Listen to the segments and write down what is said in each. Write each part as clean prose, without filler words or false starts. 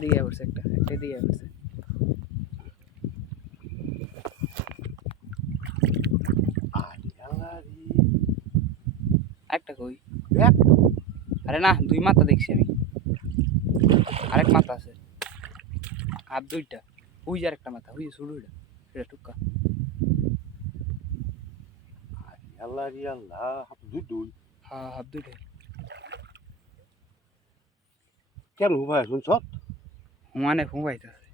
এদিকে পড়ছে একটা এদিকে পড়ছে একটা কই আরে না দুই মাথা দেখছি আমি আরেক মাথা আছে আর দুইটা ওই যে আরেকটা মাথা ওই যে শুরু এটা টুকা আল্লাহ রে আল্লাহ দুই হ্যাঁ হাত দুইটাই কেন ভাই শুনছ হুমানে ঘুমাইতেছে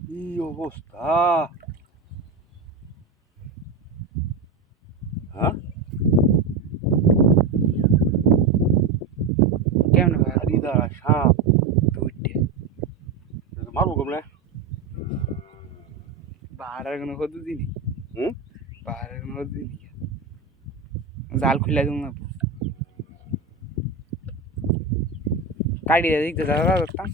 কি অবস্থা হ্যাঁ কেমনে ভাই হরিদারা সাপ দুইটে মারবো কমলে বাহারের কোনো কত দিনই হুম বাহারের কোনো কত দিনই জাল খুলে দিন না কাটিয়ে দিতে দাদা ধরতাম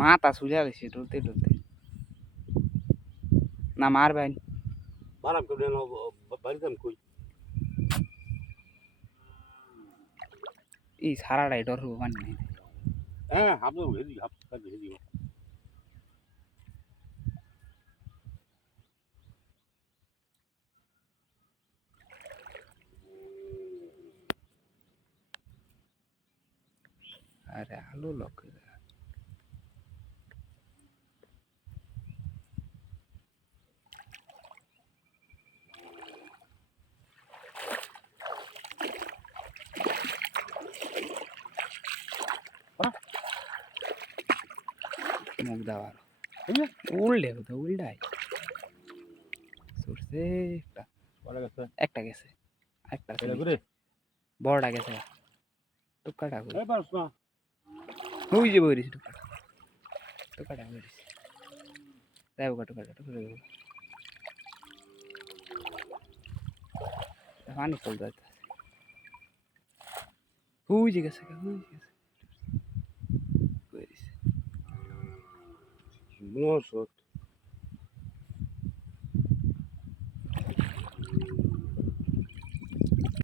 মাথা সুজা দিছে টলতে টলতে না মারবেন মারাম কমলে বাড়িতাম কই এই সারাটাই ডর হবো মানে হ্যাঁ আপনার হেদি হাফ কাজে হেদি আরে আলু লোক মুখ দেওয়ার উল্টে কোথাও উল্টাই সরষে একটা পড়ে গেছে একটা গেছে একটা এলে করে বড়টা গেছে টুকাটা এই পারছ না ওই যে বইরিস টুকাটা বইরিস দেবো টুকাটা টুকাটা পানি চল যাইতে ওই যে গেছে বইরিস নশো